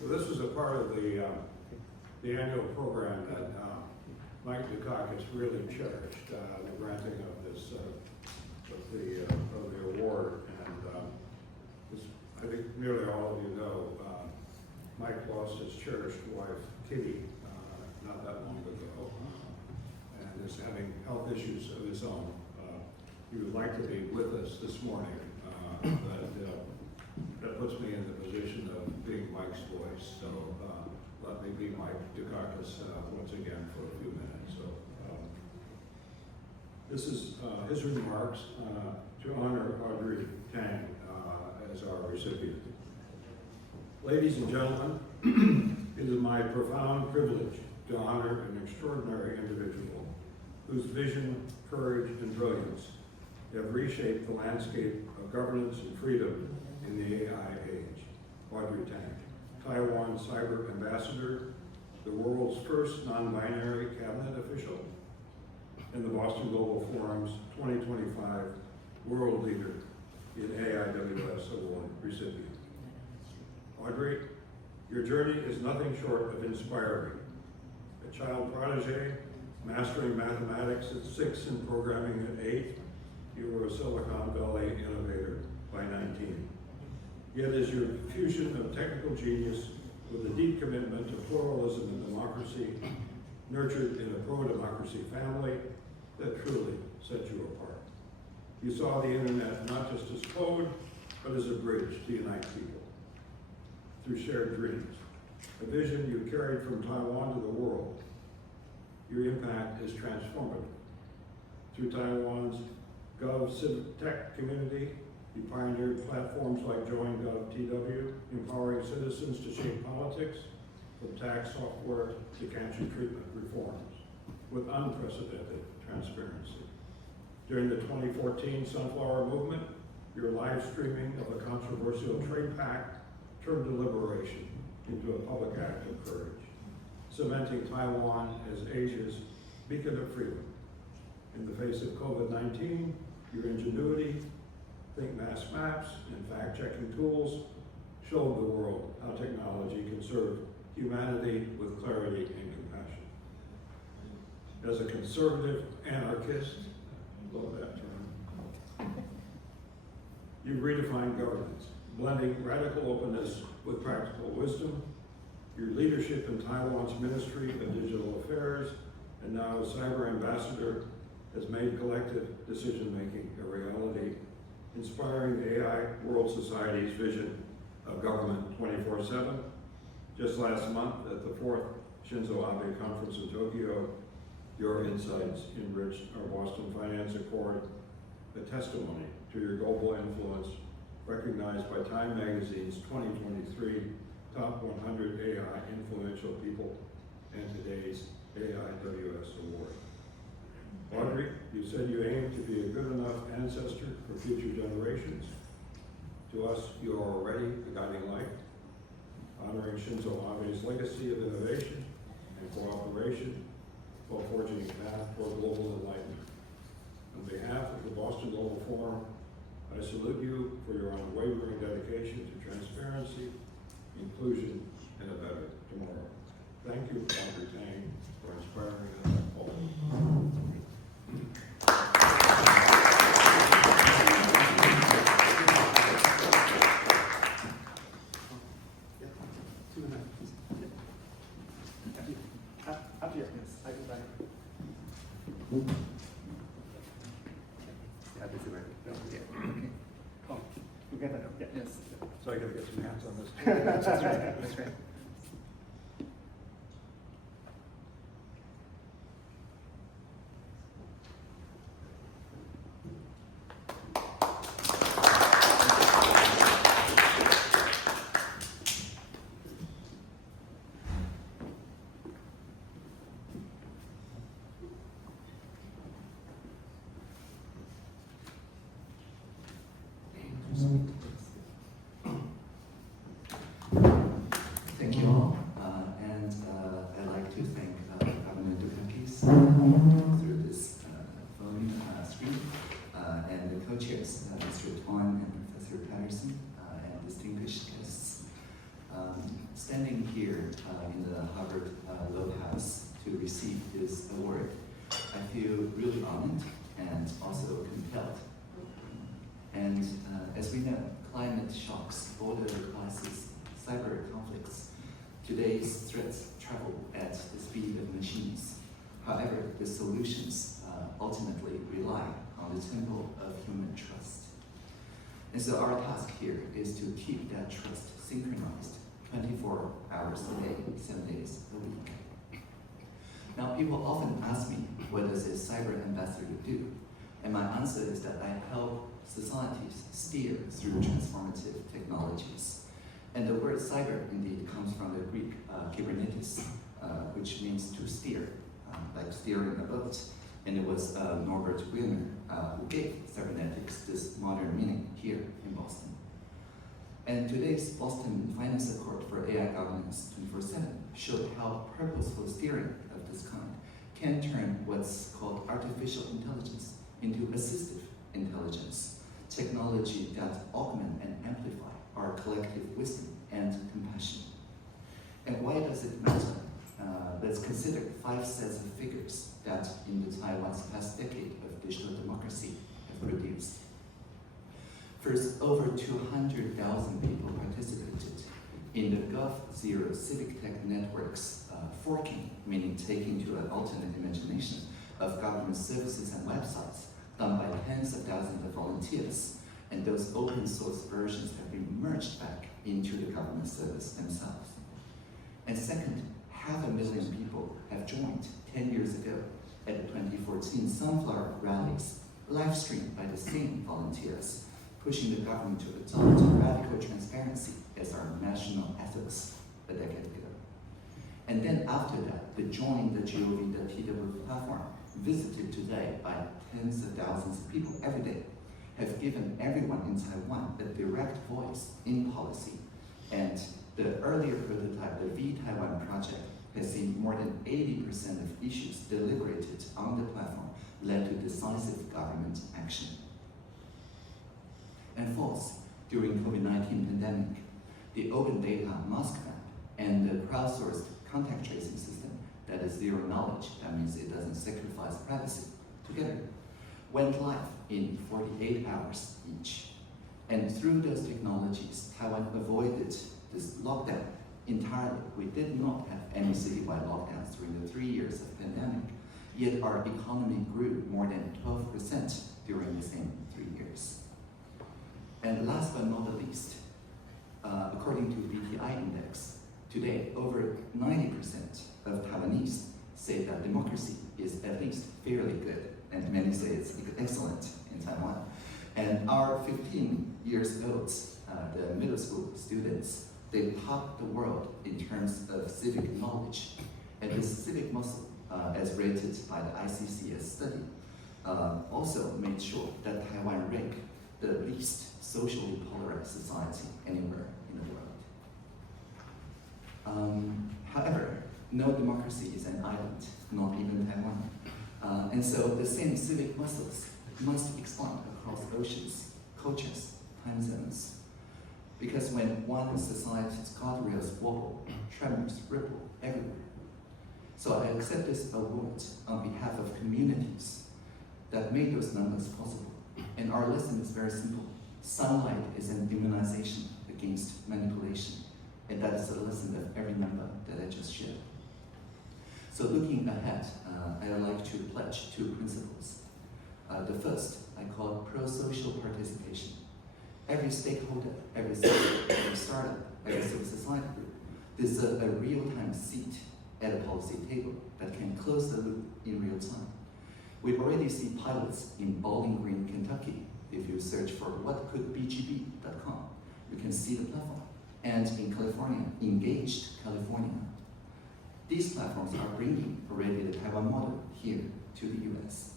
So this was a part of the annual program that Mike Dukakis really cherished, the granting of this of the award. And this, I think nearly all of you know, Mike lost his cherished wife, Kitty, not that long ago, and is having health issues of his own. He would like to be with us this morning, but that puts me in the position of being Mike's voice. So let me be Mike Dukakis once again for a few minutes. So this is his remarks to honor Audrey Tang as our recipient. Ladies and gentlemen, it is my profound privilege to honor an extraordinary individual whose vision, courage, and brilliance have reshaped the landscape of governance and freedom in the AI age. Audrey Tang, Taiwan Cyber Ambassador, the world's first non-binary cabinet official, and the Boston Global Forum's 2025 World Leader in AIWS Award recipient. Audrey, your journey is nothing short of inspiring. A child protege, mastering mathematics at 6 and programming at 8, you were a Silicon Valley innovator by 19. Yet as your fusion of technical genius with a deep commitment to pluralism and democracy, nurtured in a pro-democracy family that truly set you apart. You saw the internet not just as code, but as a bridge to unite people through shared dreams, a vision you carried from Taiwan to the world. Your impact is transformative. Through Taiwan's Gov Civic Tech community, you pioneered platforms like JoinGov.tw, empowering citizens to shape politics, from tax software to cancer treatment reforms, with unprecedented transparency. During the 2014 Sunflower Movement, your live streaming of a controversial trade pact turned deliberation into a public act of courage, cementing Taiwan as Asia's beacon of freedom. In the face of COVID-19, your ingenuity, think mass maps, and fact-checking tools showed the world how technology can serve humanity with clarity and compassion. As a conservative anarchist, love that term, you redefined governance, blending radical openness with practical wisdom. Your leadership in Taiwan's Ministry of Digital Affairs and now as Cyber Ambassador has made collective decision-making a reality, inspiring the AI World Society's vision of government 24/7. Just last month at the 4th Shinzo Abe Conference in Tokyo, your insights enriched our Boston Finance Accord, a testimony to your global influence, recognized by Time Magazine's 2023 Top 100 AI Influential People and today's AIWS Award. Audrey, you said you aim to be a good enough ancestor for future generations. To us, you are already a guiding light, honoring Shinzo Abe's legacy of innovation and cooperation while forging a path toward global enlightenment. On behalf of the Boston Global Forum, I salute you for your unwavering dedication to transparency, inclusion, and a better tomorrow. Thank you, Audrey Tang, for inspiring us all. So I gotta get some hands on this too. That's right. That's right. Thank here in the Harvard Law House to receive this award, I feel really honored and also compelled. And as we know, climate shocks, border crises, cyber conflicts, today's threats travel at the speed of machines. However, the solutions ultimately rely on the temple of human trust. And so our task here is to keep that trust synchronized 24 hours a day, 7 days a week. Now, people often ask me, what does a cyber ambassador do? And my answer is that I help societies steer through transformative technologies. And the word cyber indeed comes from the Greek kybernetes, which means to steer, like steering a boat. And it was Norbert Wiener who gave cybernetics this modern meaning here in Boston. And today's Boston Finance Accord for AI Governance 24/7 showed how purposeful steering of this kind can turn what's called artificial intelligence into assistive intelligence, technology that augment and amplify our collective wisdom and compassion. And why does it matter? Let's consider 5 sets of figures that in the Taiwan's past decade of digital democracy have produced. First, over 200,000 people participated in the Gov0 Civic Tech Network's forking, meaning taking to an alternate imagination of government services and websites done by tens of thousands of volunteers, and those open source versions have been merged back into the government service themselves. And second, 500,000 people have joined 10 years ago at the 2014 Sunflower Rallies, live streamed by the same volunteers, pushing the government to adopt radical transparency as our national ethos a decade ago. And then after that, the Join the Gov.tw platform, visited today by tens of thousands of people every day, have given everyone in Taiwan a direct voice in policy. And the earlier prototype, the V-Taiwan project, has seen more than 80% of issues deliberated on the platform, led to decisive government action. And fourth, during COVID-19 pandemic, the open data mask map and the crowdsourced contact tracing system that is zero knowledge, that means it doesn't sacrifice privacy, together went live in 48 hours each. And through those technologies, Taiwan avoided this lockdown entirely. We did not have any citywide lockdowns during the 3 years of pandemic, yet our economy grew more than 12% during the same 3 years. And last but not the least, according to BTI Index, today over 90% of Taiwanese say that democracy is at least fairly good, and many say it's excellent in Taiwan. And our 15 years old, the middle school students, they top the world in terms of civic knowledge. And this civic muscle, as rated by the ICCS study, also made sure that Taiwan ranked the least socially polarized society anywhere in the world. However, no democracy is an island, not even Taiwan. And so the same civic muscles must expand across oceans, cultures, time zones. Because when one society's guardrails wobble, tremors ripple everywhere. So I accept this award on behalf of communities that made those numbers possible. And our lesson is very simple. Sunlight is an immunization against manipulation. And that is the lesson of every number that I just shared. So looking ahead, I would like to pledge 2 principles. The first, I call pro-social participation. Every stakeholder, every citizen, every startup, every civil society group deserves a real-time seat at a policy table that can close the loop in real time. We already see pilots in Bowling Green, Kentucky. If you search for whatcouldbgb.com, you can see the platform. And in California, Engaged California. These platforms are bringing already the Taiwan model here to the US.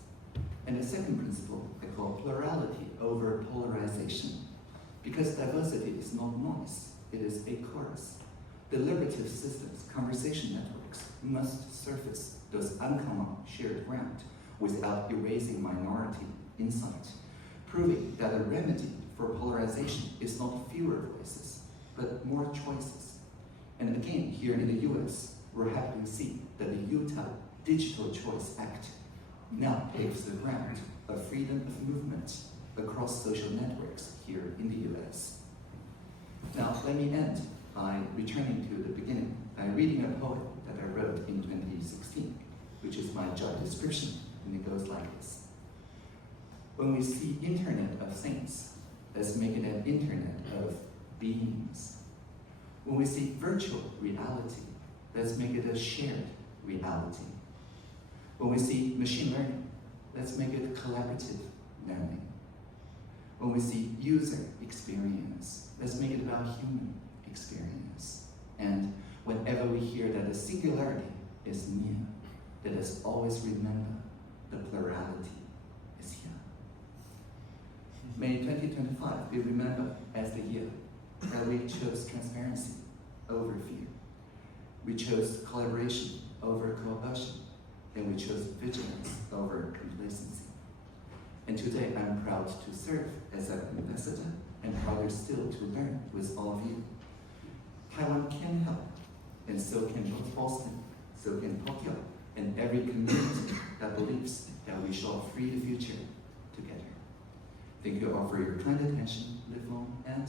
And the second principle I call plurality over polarization. Because diversity is not noise, it is a chorus. Deliberative systems, conversation networks, must surface those uncommon shared ground without erasing minority insight, proving that a remedy for polarization is not fewer voices, but more choices. And again, here in the US, we're happy to see that the Utah Digital Choice Act now paves the ground of freedom of movement across social networks here in the US. Now, let me end by returning to the beginning, by reading a poem that I wrote in 2016, which is my job description, and it goes like this. When we see Internet of Things, let's make it an Internet of beings. When we see virtual reality, let's make it a shared reality. When we see machine learning, let's make it collaborative learning. When we see user experience, let's make it about human experience. And whenever we hear that the singularity is near, let us always remember the plurality is here. May 2025 be remembered as the year that we chose transparency over fear. We chose collaboration over coercion, and we chose vigilance over complacency. And today I'm proud to serve as an ambassador and prouder still to learn with all of you. Taiwan can help, and so can both Boston, so can Tokyo, and every community that believes that we shall free the future together. Thank you all for your kind attention. Live long and